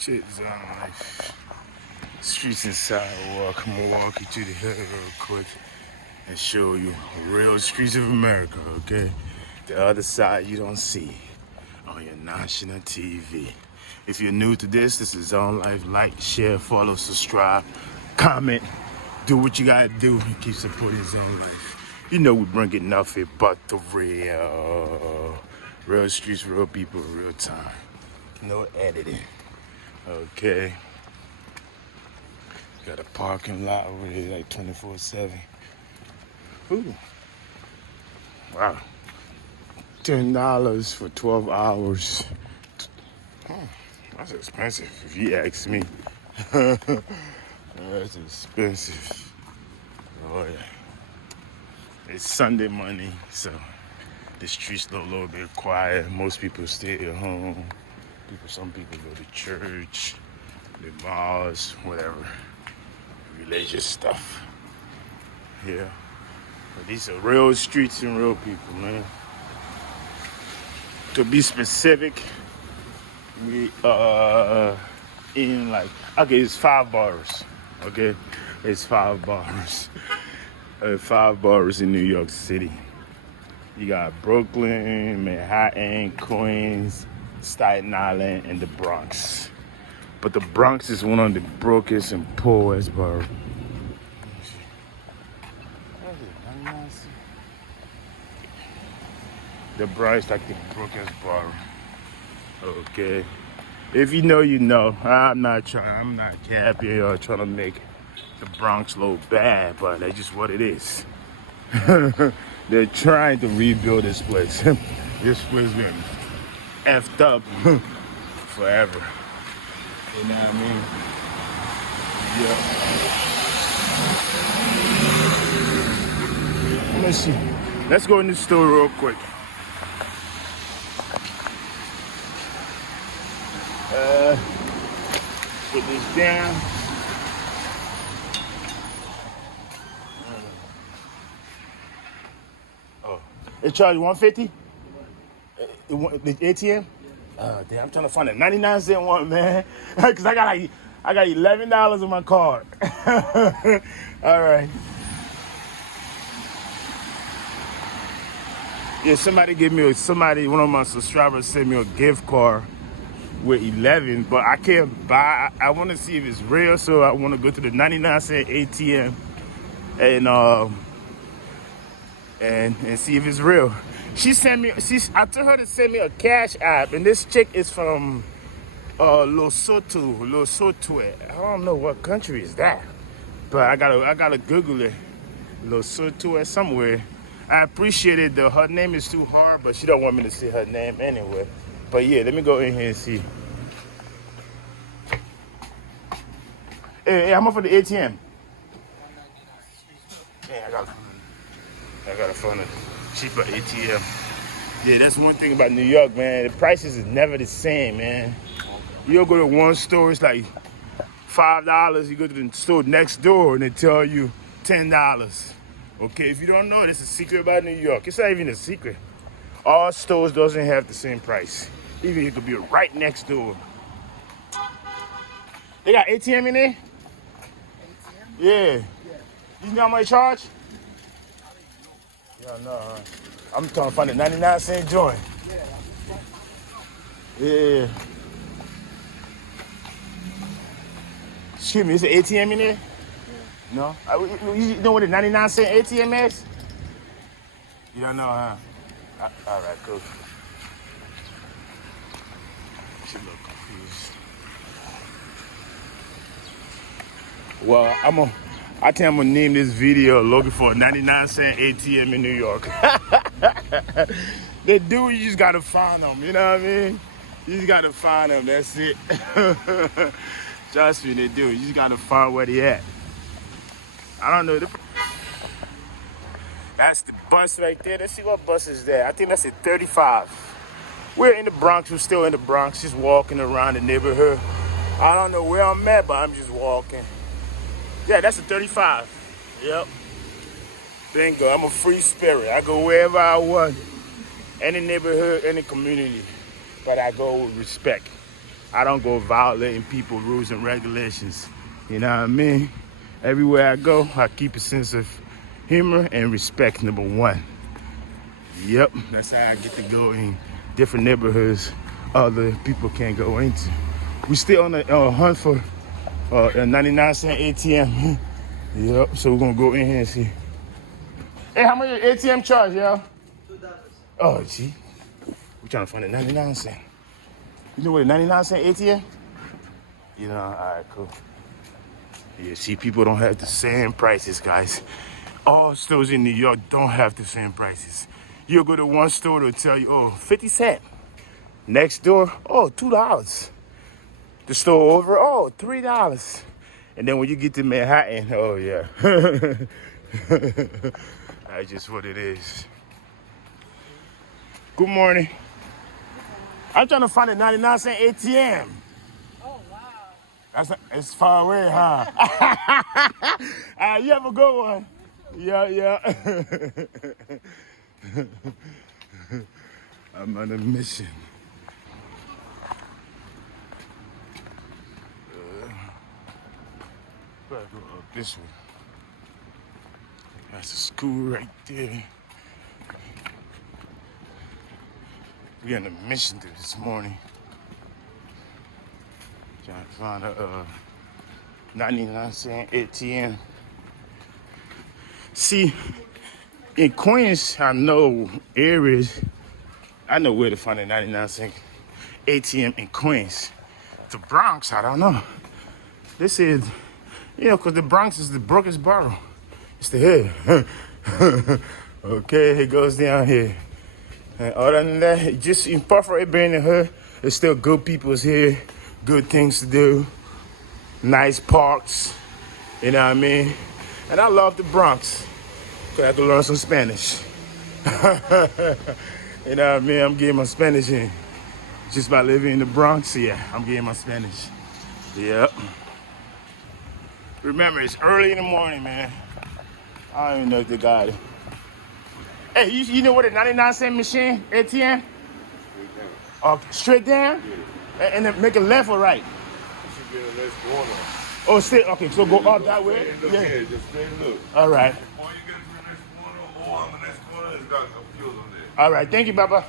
Shit is on life. Streets inside walk. I'm gonna walk you to the hood real quick and show you real streets of America, okay? The other side you don't see on your national TV. If you're new to this is On Life. Like, share, follow, subscribe, comment, do what you gotta do and keep supporting Zone Life. You know we bring it nothing but the real streets, real people, real time. No editing. Okay. Got a parking lot over here like 24/7. Ooh. Wow. $10 for 12 hours. That's expensive if you ask me. That's expensive. Oh yeah. It's Sunday morning, so the streets look a little bit quiet. Most people stay at home. Some people go to church, the malls, whatever, religious stuff. Yeah, but these are real streets and real people, man. To be specific, we in like, okay, it's 5 bars. Okay, it's 5 bars. 5 bars in New York City. You got Brooklyn, Manhattan, Queens, Staten Island, and the Bronx. But the Bronx is one of the brokest and poorest boroughs. The Bronx like the brokest borough. Okay. If you know, you know. I'm not capping or trying to make the Bronx look bad, but that's just what it is. They're trying to rebuild this place. This place been effed up forever. You know what I mean? Yeah. Let me see. Let's go in the store real quick. Put this down. Oh, it charge $150? The ATM? Damn, I'm trying to find a 99-cent one, man. Cause I got $11 on my card. All right. Yeah, one of my subscribers sent me a gift card with 11, but I can't buy. I want to see if it's real, so I want to go to the 99-cent ATM and see if it's real. I told her to send me a cash app, and this chick is from Lesotho. I don't know what country is that, but I gotta Google it. Lesotho somewhere. I appreciate it though. Her name is too hard, but she don't want me to say her name anyway. But yeah, let me go in here and see. Hey, how much for the ATM? Yeah, I gotta find a cheaper ATM. Yeah, that's one thing about New York, man. The prices is never the same, man. You'll go to one store, it's like $5. You go to the store next door and they tell you $10. Okay, if you don't know, that's a secret about New York. It's not even a secret. All stores doesn't have the same price. Even it could be right next door. They got ATM in there? ATM? Yeah. You know how much they charge? Yeah, no. I'm trying to find a 99-cent joint. Yeah. Excuse me, is the ATM in there? No? You know what a 99-cent ATM is? You don't know, huh? All right, cool. She look confused. Well, I think I'm gonna name this video looking for a 99-cent ATM in New York. They do, you just gotta find them, you know what I mean? You just gotta find them, that's it. Trust me, they do. You just gotta find where they at. I don't know. That's the bus right there. Let's see what bus is that. I think that's a 35. We're in the Bronx. We're still in the Bronx, just walking around the neighborhood. I don't know where I'm at, but I'm just walking. Yeah, that's a 35. Yep. Bingo. I'm a free spirit. I go wherever I want. Any neighborhood, any community. But I go with respect. I don't go violating people's rules and regulations. You know what I mean? Everywhere I go, I keep a sense of humor and respect, number one. Yep, that's how I get to go in different neighborhoods other people can't go into. We still on the hunt for a 99-cent ATM. Yep, so we're gonna go in here and see. Hey, how much your ATM charge, y'all? $2. Oh, gee. We're trying to find a 99-cent. You know what a 99-cent ATM? You know, all right, cool. Yeah, see, people don't have the same prices, guys. All stores in New York don't have the same prices. You'll go to one store, they'll tell you, oh, 50 cents. Next door, oh, $2. The store over, oh, $3. And then when you get to Manhattan, oh, yeah. That's just what it is. Good morning. I'm trying to find a 99-cent ATM. Oh, wow. It's far away, huh? You have a good one. Yeah. I'm on a mission. Better go up this way. That's a school right there. We on a mission this morning. Trying to find a 99-cent ATM. See, in Queens, I know areas. I know where to find a 99-cent ATM in Queens. The Bronx, I don't know. This is, because the Bronx is the brokest borough. It's the head. Okay, it goes down here. And other than that, just in part for it being in the hood, there's still good people's here, good things to do, nice parks, you know what I mean? And I love the Bronx, because I can learn some Spanish. You know what I mean? I'm getting my Spanish in. Just by living in the Bronx, yeah, I'm getting my Spanish. Yep. Remember, it's early in the morning, man. I don't even know if they got it. Hey, you know what a 99-cent machine, ATM? Straight down? Yeah. And then make a left or right? It should be a left corner. Oh, straight, okay, so go up that way? Yeah, just straight look. All right. Before you get to the next corner, or on the next corner, it's got a field on there. All right, thank you, Baba.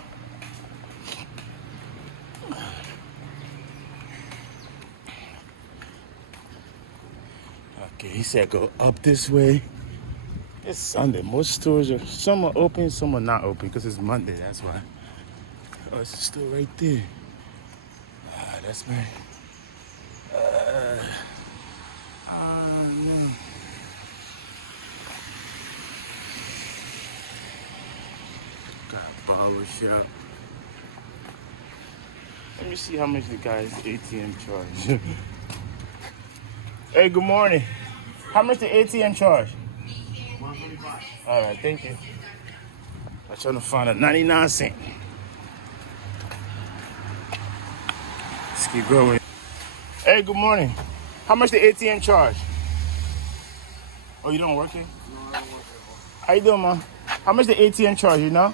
Okay, he said go up this way. It's Sunday. Most stores some are open, some are not open because it's Monday. That's why. Oh, it's a store right there. That's my. No. Got a barber shop. Let me see how much the guy's ATM charge. Hey, good morning. How much the ATM charge? $125. All right, thank you. I'm trying to find a 99-cent. Let's keep going. Hey, good morning. How much the ATM charge? Oh, you don't work here? No, I don't work at How you doing, man? How much the ATM charge, you know?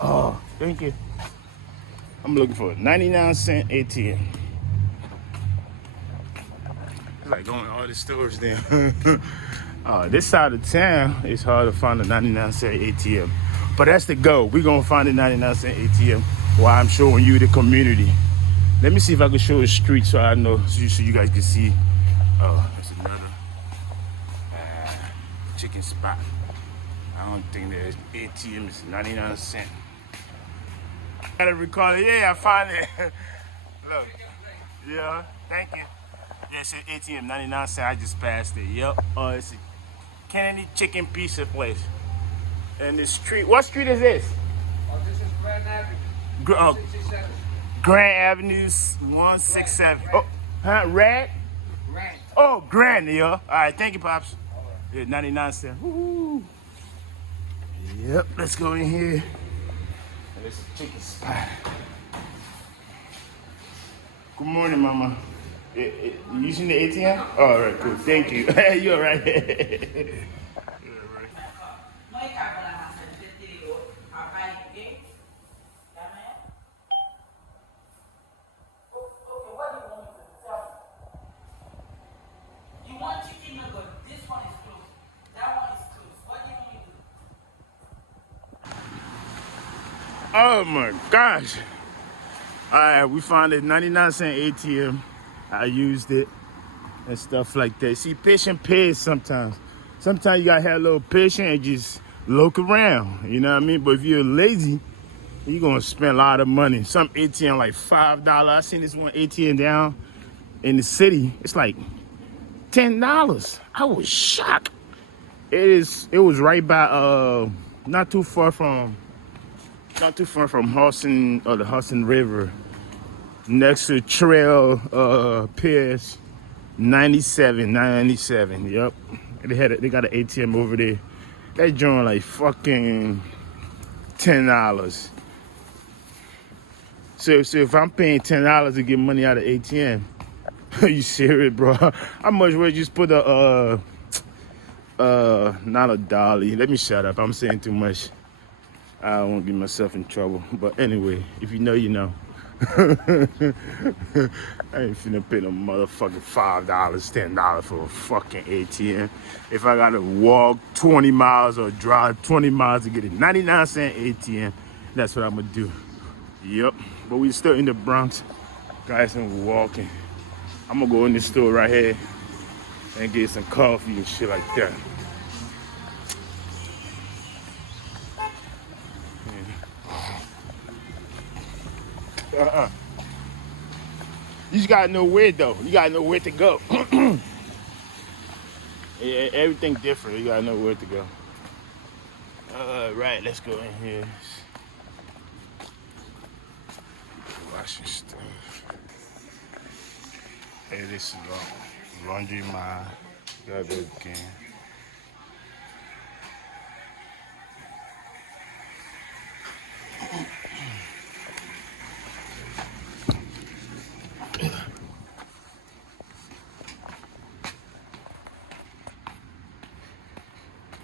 Oh, thank you. I'm looking for a 99-cent ATM. It's like going to all the stores there. This side of town, it's hard to find a 99-cent ATM. But that's the goal. We're going to find a 99-cent ATM while I'm showing you the community. Let me see if I can show a street so I know, so you guys can see. Oh, there's another chicken spot. I don't think the ATM is 99 cents. Gotta recall it. Yeah, I found it. Look. Yeah, thank you. Yeah, it said ATM 99 cents. I just passed it. Yep. Oh, it's a Kennedy chicken pizza place. And the street. What street is this? Oh, this is Grand Avenue. 167. Grand Avenue 167. Oh, huh? Red? Grand. Oh, Grand, yo. All right, thank you, Pops. Yeah, 99 cents. Woo. Yep, let's go in here. And it's a chicken spot. Good morning, Mama. You using the ATM? Oh, all right, cool. Thank you. You all right? Oh my gosh. Alright, we found a 99-cent ATM. I used it and stuff like that. See, patient pays sometimes. Sometimes you gotta have a little patience and just look around. You know what I mean? But if you're lazy, you're gonna spend a lot of money. Some ATM like $5. I seen this one ATM down in the city. It's like $10. I was shocked. It was right by not too far from Hudson or the Hudson River, next to Trail Pierce 97. Yep. They got an ATM over there. They joint like fucking $10. So if I'm paying $10 to get money out of ATM, are you serious, bro? How much would you just put not a dolly? Let me shut up. I'm saying too much. I won't get myself in trouble. But anyway, if you know, you know. I ain't finna pay no motherfucking $5, $10 for a fucking ATM. If I gotta walk 20 miles or drive 20 miles to get a 99-cent ATM, that's what I'm gonna do. Yep. But we still in the Bronx. Guys, and we're walking. I'm gonna go in this store right here and get some coffee and shit like that. You just gotta know where though. You gotta know where to go. Yeah, everything different. You gotta know where to go. Right, let's go in here. Washing stuff. Hey, this is laundry mine. Gotta go again.